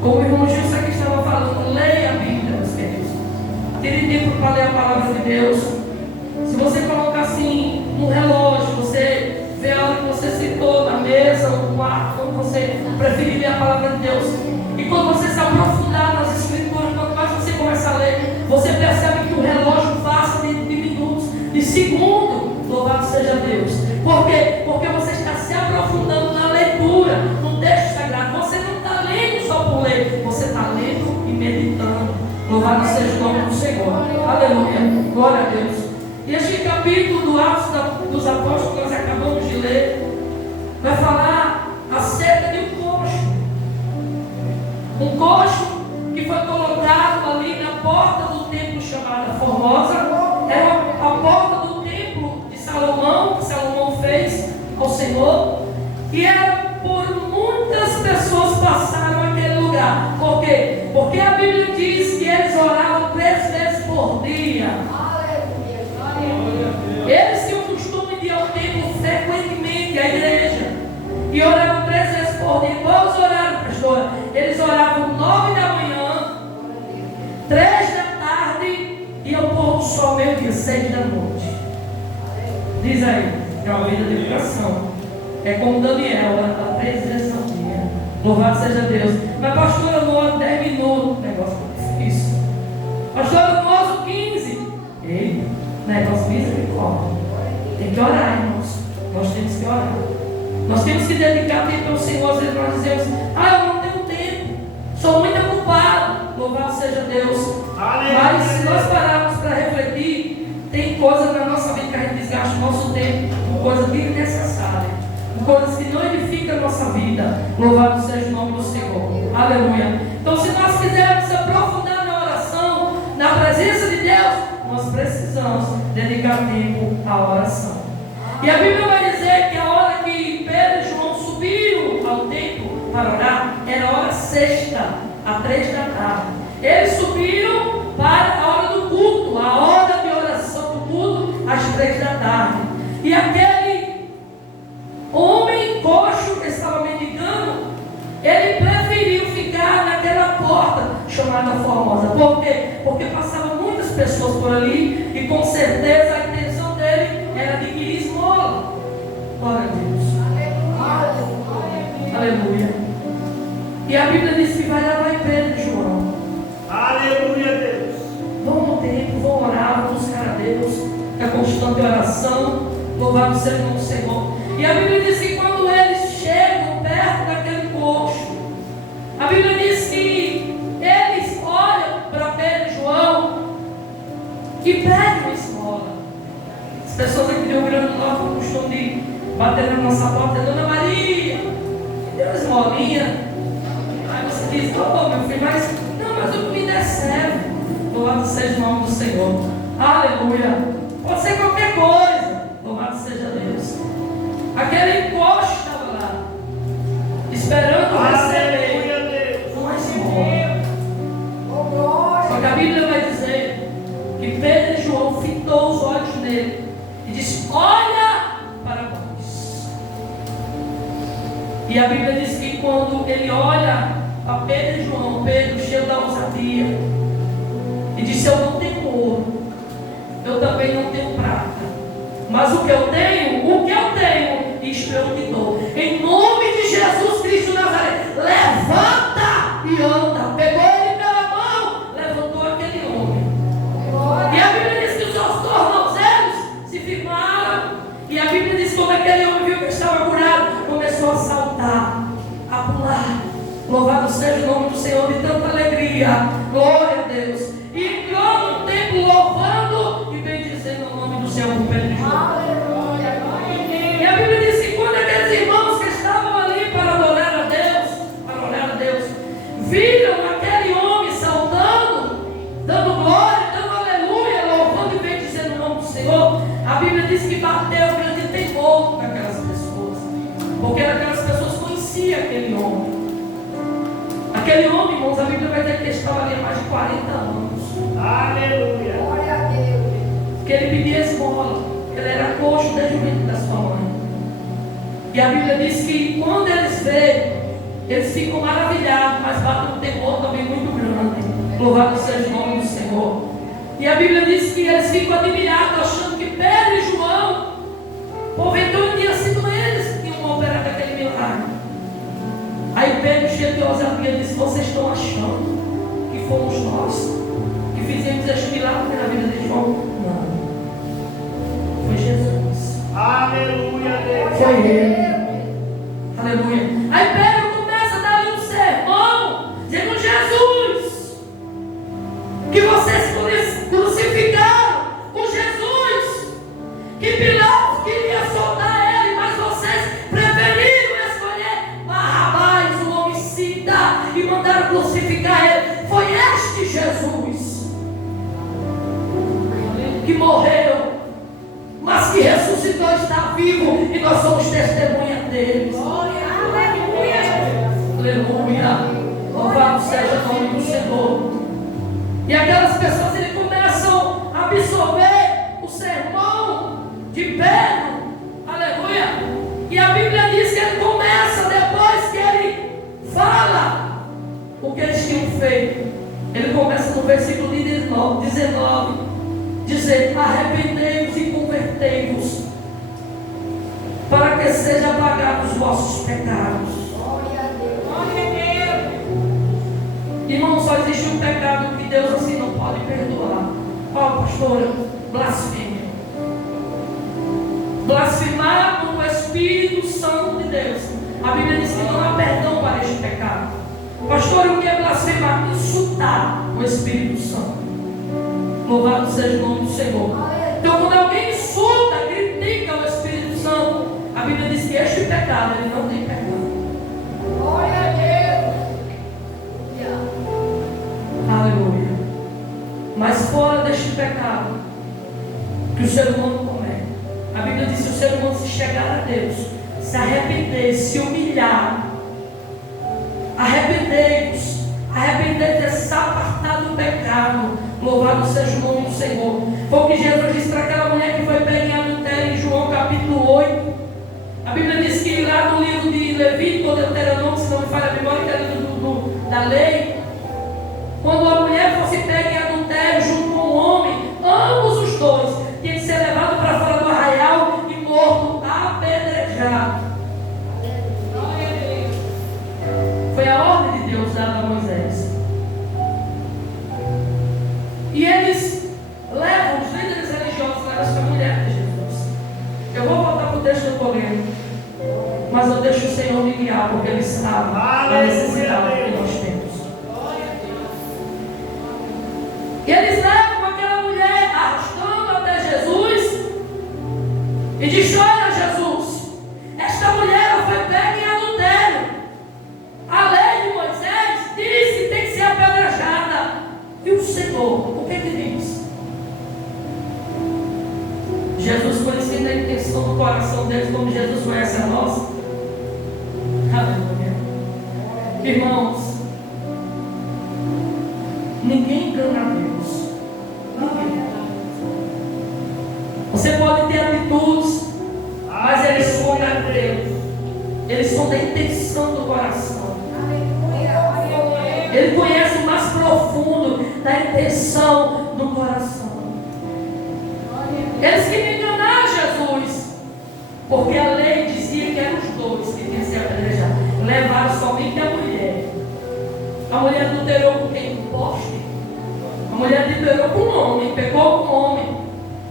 Como o irmão Gilson aqui estava falando, leia a Bíblia, meus queridos. Tire tempo para ler a palavra de Deus. Se você colocar assim no relógio, você vê a hora que você sentou na mesa ou no quarto, quando você preferir ler a palavra de Deus. E quando você se aprofundar nas escrituras, quanto mais você começa a ler, você percebe que o relógio passa de minutos, de segundos. Louvado seja Deus. Por quê? Porque você está se aprofundando na leitura, no texto sagrado. Você não está lendo só por ler, você está lendo e meditando. Louvado seja o nome do Senhor. Aleluia. Glória a Deus. E este capítulo do Atos dos Apóstolos que nós acabamos de ler vai falar acerca de um coxo. Um coxo que foi colocado ali na porta do templo chamada Formosa. Era a porta do templo de Salomão, que Salomão fez ao Senhor. E era por muitas pessoas passaram aquele lugar. Por quê? Porque a Bíblia diz que eles oravam 3 vezes por dia. Eles tinham o costume de ir ao templo frequentemente, à igreja. E oravam 3 vezes por dia. Quantos oraram, pastora? Eles oravam 9 da manhã, 3 da tarde e ao pôr do sol, meio-dia, 6 da noite. Diz aí, é uma vida de oração. É como Daniel, ora 3 vezes ao dia. Louvado seja Deus. Mas pastora, eu não oro 10 minutos. Negócio difícil. Pastora, eu não oro 15. Ei, negócio misericórdia. Tem que orar, irmãos. Nós temos que orar. Nós temos que dedicar tempo ao Senhor. Às vezes nós dizemos, eu não tenho tempo, sou muito ocupado. Louvado seja Deus. Mas se nós pararmos para refletir, tem coisas na nossa vida que a gente desgasta o nosso tempo com coisas desnecessárias, com coisas que não edificam a nossa vida. Louvado seja o nome do Senhor. Aleluia. Então, se nós quisermos se aprofundar na oração, na presença de Deus, nós precisamos dedicar tempo à oração. E a Bíblia vai dizer que a hora que Pedro e João subiram ao templo para orar, era a hora sexta, às 3 da tarde. Eles subiram para a hora do culto, a hora de oração do culto, às 3 da tarde. E aquele homem coxo que estava mendigando, ele preferiu ficar naquela porta chamada Formosa. Por quê? Porque passavam muitas pessoas por ali e com certeza a intenção dele era adquirir esmola. Glória a Deus. Aleluia. E a Bíblia diz que vai lá em Pedro e João. Aleluia, Deus. Vão no templo, vão orar, vão buscar a Deus, a constante oração. Louvado seja o nome do Senhor. E a Bíblia diz que quando eles chegam perto daquele coxo, a Bíblia diz que eles olham para Pedro e João e pedem uma esmola. As pessoas aqui do Rio Grande do Norte têm o costume de bater na nossa porta, Dona Maria, me deu uma esmolinha. Aí você diz, meu filho, mas o que me der serve. Louvado seja o nome do Senhor. Aleluia. Pode ser qualquer coisa. Louvado seja Deus. Aquele coxo estava lá, esperando receber uma esmola. Só que a Bíblia vai dizer que Pedro e João fitou os olhos nele e disse, olha para nós. E a Bíblia diz que quando ele olha a Pedro e João, Pedro cheio da ousadia, e disse, eu não tenho ouro, eu também não tenho prata, mas o que eu tenho, isto eu te dou. Em nome de Jesus Cristo de Nazaré, levanta e anda. Pegou ele pela mão, levantou aquele homem. E a Bíblia diz que os seus tornozelos se firmaram. E a Bíblia diz que quando aquele homem viu que estava curado, começou a saltar, a pular. Louvado seja o nome do Senhor de tanta alegria. Glória a Deus. E entrou no templo louvando e bendizendo o nome do Senhor por Pedro e João. E a Bíblia diz que quando aqueles irmãos que estavam ali para adorar a Deus, viram aquele homem saltando, dando glória, dando aleluia, louvando e bendizendo o nome do Senhor, a Bíblia diz que bateu grande temor naquelas pessoas, porque aquelas pessoas conheciam aquele homem. Aquele homem, irmãos, a Bíblia vai dizer que ele estava ali há mais de 40 anos. Aleluia. Glória a Deus. Que ele pedia esmola. Ele era coxo desde o ventre da sua mãe. E a Bíblia diz que quando eles veem eles ficam maravilhados, mas batem um temor também muito grande. Louvado seja o nome do Senhor. E a Bíblia diz que eles ficam admirados, achando que Pedro e João, porventura tinha sido eles que tinham operado aquele milagre. Aí Pedro, cheio de ousadia, disse: vocês estão achando que fomos nós que fizemos este milagre na vida de João? Não. Foi Jesus. Aleluia, Deus. Foi ele. Aleluia. Aí Pedro começa a dar um sermão, dizendo: Jesus, que vocês crucificaram com Jesus, que Pilatos queria soltar ele, mas vocês preferiram escolher Barrabás, o homicida, e mandaram crucificar ele. Foi este Jesus que morreu, mas que ressuscitou, está vivo, e nós somos testemunha deles. Aleluia. Louvado seja o nome do Senhor. E aquelas pessoas, eles começam a absorver o sermão de Pedro. Aleluia. E a Bíblia diz que ele começa, depois que ele fala o que eles tinham feito, ele começa no versículo 19, dizer: arrependei-vos e convertei-vos, para que sejam apagados os vossos pecados. Irmão, só existe um pecado que Deus assim não pode perdoar. Ó, pastora, blasfêmia. Blasfemar no Espírito Santo de Deus. A Bíblia diz que não há perdão para este pecado. Pastor, o que é blasfemar? Insultar o Espírito Santo. Louvado seja o nome do Senhor. Então, quando alguém insulta, critica o Espírito Santo, a Bíblia diz que este pecado, ele não tem perdão. Glória a Deus. Aleluia. Mas fora deste pecado que o ser humano comete, a Bíblia diz que o ser humano se chegar a Deus, se arrepender, se humilhar, arrependei-vos, de se apartar do pecado. Louvado seja o nome do Senhor. Foi o que Jesus disse para aquela mulher que foi pega em adultério em João capítulo 8. A Bíblia diz que lá no livro de Levítico ou Deuteronômio, se não me falha a memória, que é da lei, quando a mulher fosse pega em adultério junto com o homem, ambos os dois tinham que ser levados para fora do arraial e morto, apedrejado. Foi a ordem de Deus dada a Moisés. E eles levam, os líderes religiosos levam essa mulher de Jesus. Eu vou voltar para o texto do Correio, mas eu deixo o Senhor me guiar, porque Ele sabe a necessidade que nós temos. E eles levam aquela mulher arrastando até Jesus e diz: olha, Jesus, esta mulher foi pega em adultério. A lei de Moisés diz que tem que ser apedrejada. E o Senhor, o que diz? Jesus conhecendo a intenção do coração deles, como Jesus conhece a nossa. Aleluia. Irmãos, ninguém engana a Deus. Ninguém. Você pode ter atitudes, mas eles são da Deus. Eles são da intenção do coração. Ele conhece o mais profundo da intenção do coração. Eles queriam enganar Jesus, porque a lei dizia que eram os dois que tinham que ser apedrejados. Levaram somente a mulher. A mulher adulterou com quem? Com o poste. A mulher adulterou com o homem, pecou com o homem.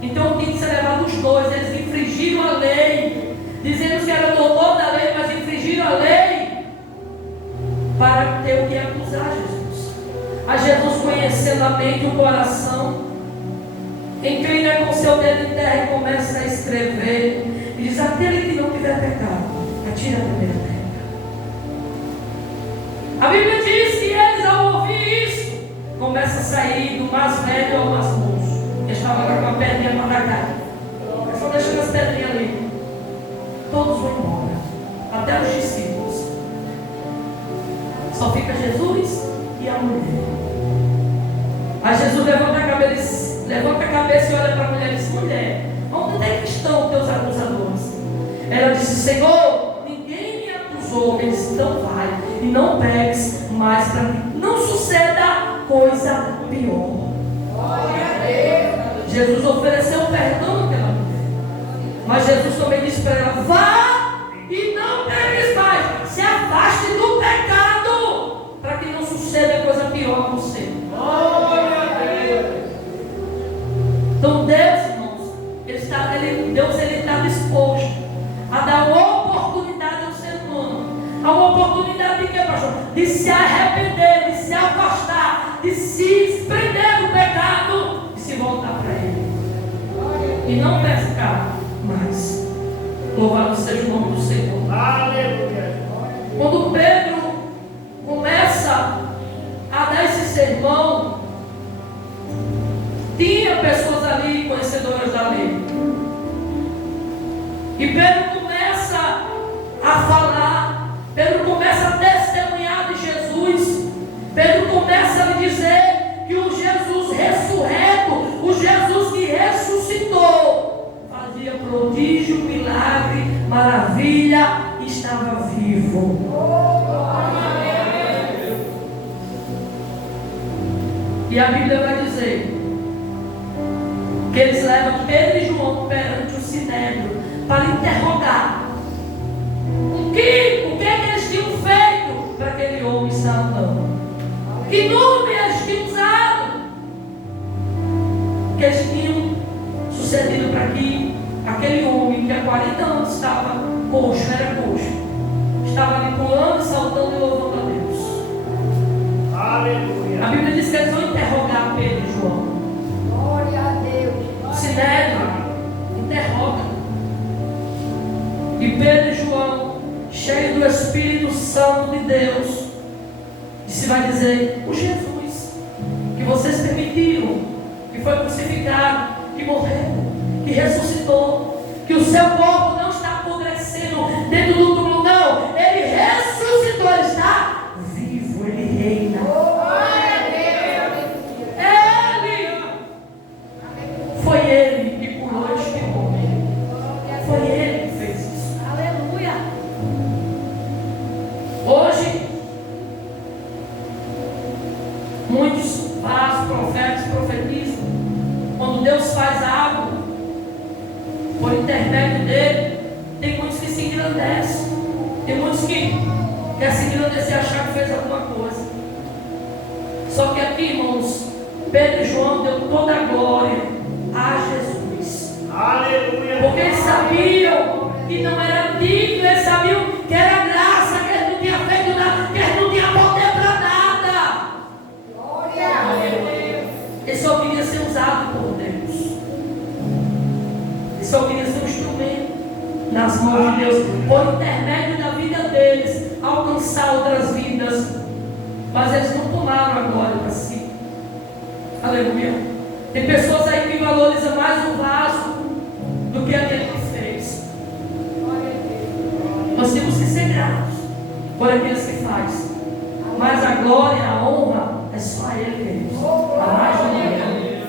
Então tinha que ser levado os dois. Eles infringiram a lei, dizendo que era doutor da lei, mas infringiram a lei para ter o que acusar Jesus. A Jesus, conhecendo a mente e o coração, inclina com seu dedo em terra e começa a escrever. E diz: aquele que não tiver pecado, atira a primeira pedra. A Bíblia diz que eles, ao ouvir isso, começam a sair do mais velho ao mais moço. Eles estavam com uma pedrinha para atacar. Eles estão deixando as pedrinhas ali. Todos vão embora, até os discípulos. Só fica Jesus e a mulher. Aí Jesus levanta a cabeça e olha para a mulher e diz: mulher, onde é que estão os teus acusadores? Ela disse: Senhor, ninguém me acusou. Ele disse: então vai e não peques mais para que não suceda coisa pior. Jesus ofereceu perdão àquela mulher, mas Jesus também disse para ela: vá e não peques mais, se afaste do pecado, para que não suceda coisa pior a você. Então Deus, irmãos, Deus está disposto a dar uma oportunidade ao ser humano. Há uma oportunidade de quê, pastor? De se arrepender, de se afastar, de se desprender do pecado e se voltar para Ele. E não pecar mais. Louvado seja o nome do Senhor. Aleluia. Quando Pedro começa a dar esse sermão, tinha pessoas ali conhecedoras da lei. E Pedro começa a falar, Pedro começa a testemunhar de Jesus. Pedro começa a lhe dizer que o Jesus ressurreto, o Jesus que ressuscitou, fazia prodígio, milagre, maravilha, e estava vivo. E a Bíblia vai dizer que eles levam Pedro e João perante o sinédrio para interrogar o que é que eles tinham feito para aquele homem estar andando, que nome eles tinham usado, que eles tinham sucedido para que aquele homem que há 40 anos estava coxo, era coxo, estava ali pulando, saltando e louvando a Deus. Aleluia. A Bíblia diz que eles vão interrogar Pedro e João. Glória a Deus. O sinédrio interroga. E Pedro e João, cheios do Espírito Santo de Deus, se vai dizer: o Jesus que vocês permitiram, que foi crucificado, que morreu, que ressuscitou, que o seu corpo não está apodrecendo dentro do túmulo, não, ele ressuscitou, ele está vivo, ele reina. Foi ele que curou este homem. Foi ele que fez isso. Aleluia. Hoje, muitos vasos, profetas, profetizam. Quando Deus faz algo, por intermédio dele, tem muitos que se engrandecem. Tem muitos que querem se engrandecer e achar que fez alguma coisa. Só que aqui, irmãos, Pedro e João deu toda a glória a Jesus. Aleluia. Porque eles sabiam que não era digno, eles sabiam que era graça, que ele não tinha feito nada, que ele não tinha poder para nada. Glória a Deus. Ele só queria ser usado por Deus. Ele só queria ser um instrumento nas mãos de Deus, por intermédio da vida deles, alcançar outras vidas. Mas eles não tomaram a glória para si. Aleluia. Tem pessoas aí que valorizam mais o vaso do que aquele que fez. Nós temos que ser gratos por aqueles que faz. Mas a glória, a honra é só a Ele, queridos. A mais ninguém.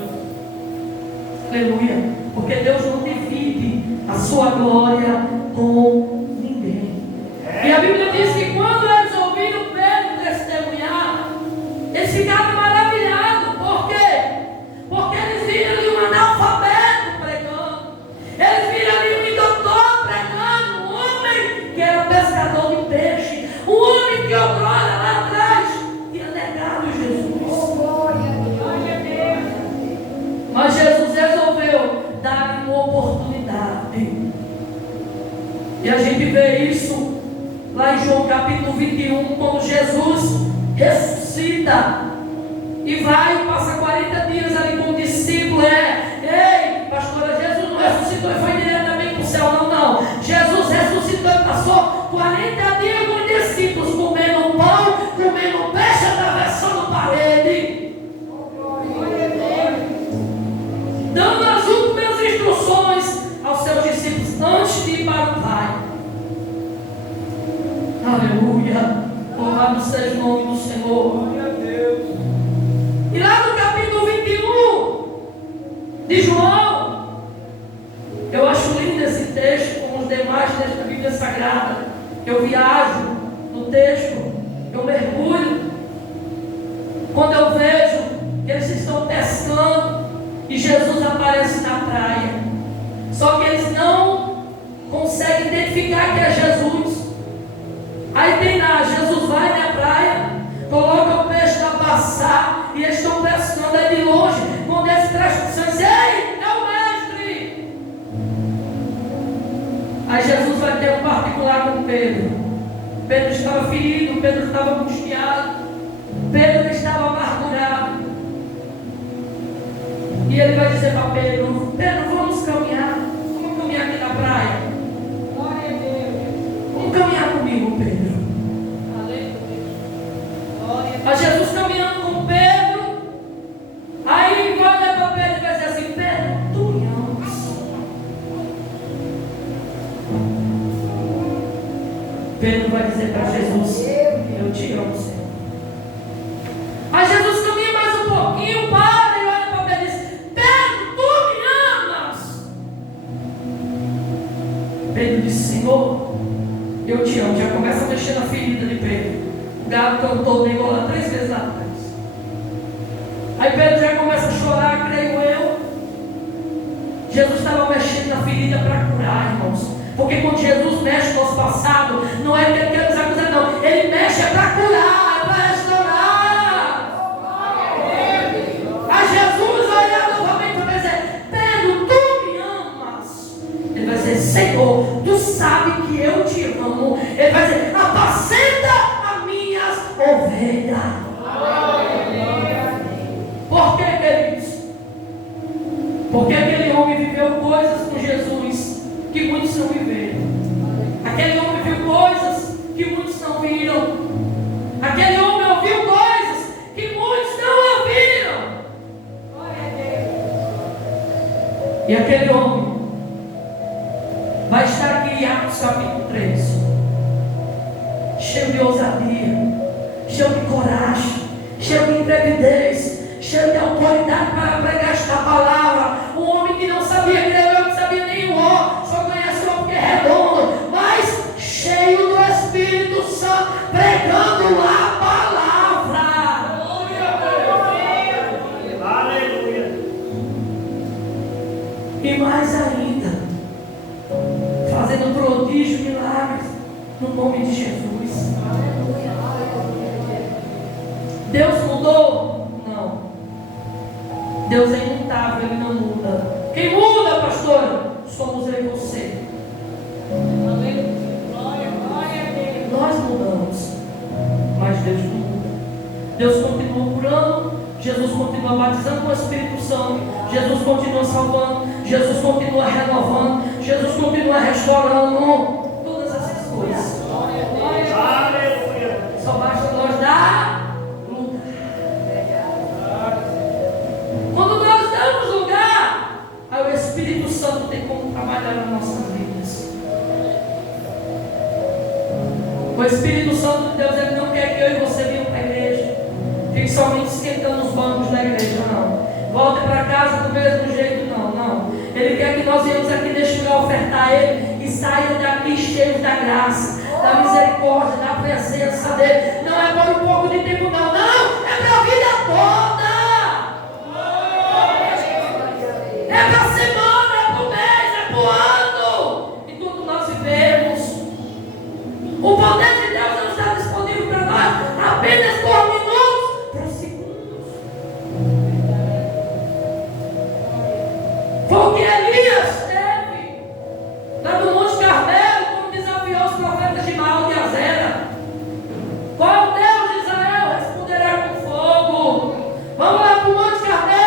Aleluia. Porque Deus não divide a sua glória com ninguém. E a Bíblia diz que quando eles ouviram Pedro testemunhar, eles ficaram maravilhados. Por quê? Porque eles viram ali um analfabeto pregando. Eles viram ali um doutor pregando. Um homem que era pescador de peixe. Um homem que outrora lá atrás tinha negado Jesus. Glória a Deus. Mas Jesus resolveu dar uma oportunidade. E a gente vê isso lá em João capítulo 21, quando Jesus ressuscita e vai, passa 40 dias ali com o discípulo. Ei, pastora, Jesus não ressuscitou e foi diretamente para o céu, não. Jesus ressuscitou e passou 40 dias com os discípulos, comendo pão, comendo peixe, atravessando parede, dando as últimas instruções aos seus discípulos antes de ir para o Pai. Aleluia. Louvado seja o nome do Senhor. E lá no capítulo 21 de João, eu acho lindo esse texto, como os demais textos da Bíblia Sagrada. Eu viajo no texto, Eu mergulho. Quando eu vejo que eles estão pescando e Jesus aparece na praia, só que eles não conseguem identificar que é Jesus. Aí tem lá, Jesus vai na praia, coloca o peixe na passar e eles estão pescando aí de longe. Quando eles prestam atenção, diz: ei, é o mestre. Aí Jesus vai ter um particular com Pedro. Pedro estava ferido, Pedro estava angustiado, Pedro estava amargurado. E ele vai dizer para Pedro: Pedro, vamos caminhar. Vamos caminhar aqui na praia. Glória a Deus. Vamos caminhar comigo, Pedro. A Jesus caminhando com Pedro. Aí vai olhar para Pedro e vai dizer assim: Pedro, tu me amas. Pedro vai dizer para Jesus: eu te amo, Senhor. Aí Jesus caminha mais um pouquinho, para e olha para Pedro e diz: Pedro, tu me amas. Pedro diz: Senhor, eu te amo. Já começa a mexer na ferida de Pedro. O galo cantou, negou lá 3 vezes atrás. Aí Pedro já começa a chorar, creio eu. Jesus estava mexendo na ferida para curar, irmãos. Porque quando Jesus mexe no nosso passado, não é que ele quer nos acusar, não. Ele mexe é para curar, é para restaurar. A Jesus olhar novamente para dizer: Pedro, tu me amas. Ele vai dizer: Senhor, tu sabes que eu te amo. Ele vai dizer: apacenta ovelha. Por que, queridos? Porque aquele homem viveu coisas com Jesus que muitos não viveram. Aquele homem viu coisas que muitos não viram. Aquele homem ouviu coisas que muitos não ouviram. E aquele homem vai estar aqui em Atos capítulo 3, cheio de ousadia, cheio de coragem, cheio de intrepidez, cheio de autoridade para pregar esta palavra. Um homem que não sabia grego, não sabia nem o ó, só conhece o porque é redondo, mas cheio do Espírito Santo, pregando a palavra. Aleluia. E mais ainda, fazendo prodígios, milagres, no nome de Jesus. Deus mudou? Não. Deus é imutável, Ele não muda. Quem muda, pastora? Somos eu e você. Nós mudamos, mas Deus não muda. Deus continua curando, Jesus continua batizando com o Espírito Santo, Jesus continua salvando, Jesus continua renovando, Jesus continua restaurando. Todas essas coisas. Aleluia. Só basta nós dar. Quando nós damos lugar, aí o Espírito Santo tem como trabalhar nas nossas vidas. O Espírito Santo de Deus, Ele não quer que eu e você venham para a igreja, fique somente esquentando os bancos da igreja, não. Volte para casa do mesmo jeito, não. Ele quer que nós venhamos aqui neste lugar ofertar a Ele e saia daqui cheios da graça, da misericórdia, da presença dEle. Não é por um pouco de tempo, não. É para a vida toda. É para a semana, é para o mês, é para o ano. Enquanto nós vivemos, o poder de Deus não está disponível para nós apenas por minutos, por segundos. Foi o que Elias teve lá no Monte Carmelo, quando desafiou os profetas de Baal e Azera. Qual é o Deus de Israel? Responderá com fogo. Vamos lá para o Monte Carmelo.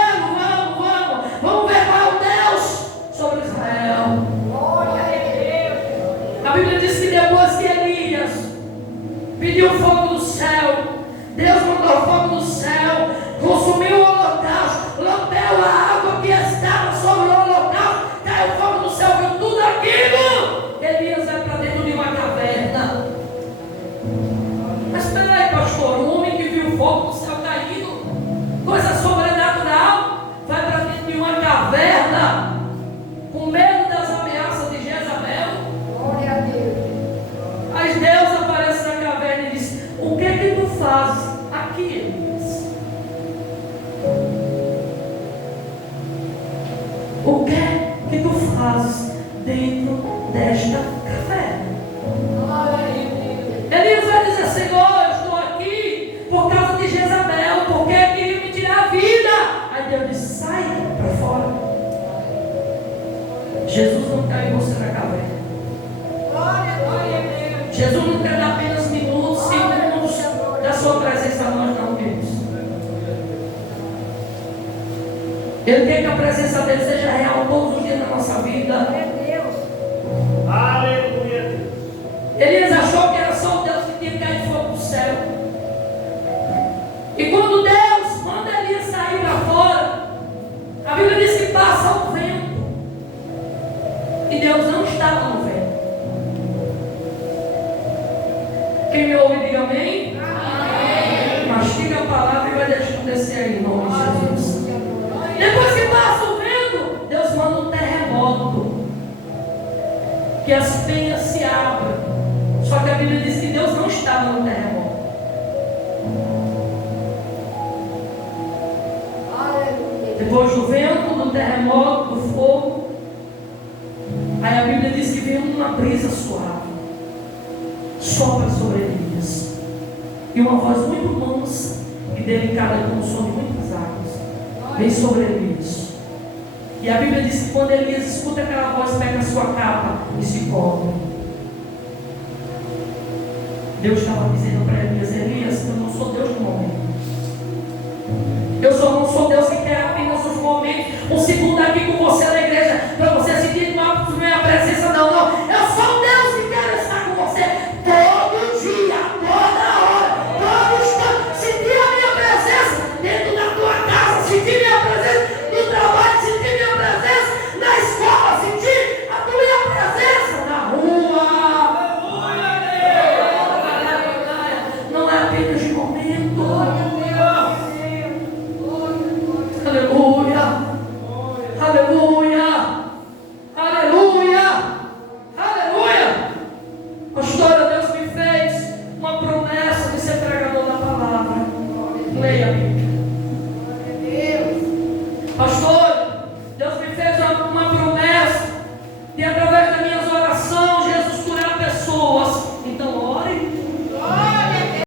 Vamos ver qual é o Deus sobre Israel. A Bíblia diz que depois que Elias pediu fogo do céu, Deus mandou fogo do céu, consumiu o holocausto, lambeu a água que estava sobre o holocausto, caiu fogo do céu, viu tudo aquilo. Elias vai para dentro de uma caverna. Mas espera aí, pastor, um homem que viu fogo do céu caindo, coisa sobrenatural, vai para dentro de uma caverna, com medo das ameaças de Jezabel. Glória a Deus. Mas Deus aparece na caverna e diz: o que é que tu fazes aqui, Elias? O que é que tu fazes dentro desta caverna? Elias vai dizer: Senhor, eu estou aqui por causa de Jezabel, porque queria me tirar a vida. Aí Deus disse: sai para fora. Jesus não quer você na caverna. Jesus não quer dar apenas minutos, segundos da sua presença a nós, não, queridos. Ele quer que a presença dele seja real todos os dias da nossa vida. Aleluia. Elias achou que era só o Deus que tinha que cair fogo do céu. E quando Deus manda Elias sair para fora, a Bíblia diz que passa o vento. E Deus não estava no vento. Quem me ouve, diga amém. Amém. Mastiga a palavra e vai deixando descer aí, em nome de Jesus. Depois que passa o vento, Deus manda um terremoto. Que as penhas se abrem. Só que a Bíblia diz que Deus não estava no terremoto. Depois do vento, do terremoto, do fogo, aí a Bíblia diz que veio uma brisa suave, sopra sobre Elias, e uma voz muito mansa e delicada, como o som de muitas águas, vem sobre Elias. E a Bíblia diz que quando Elias escuta aquela voz, pega a sua capa e se cobre. Deus estava dizendo para Elias: Elias, eu não sou Deus do momento, eu sou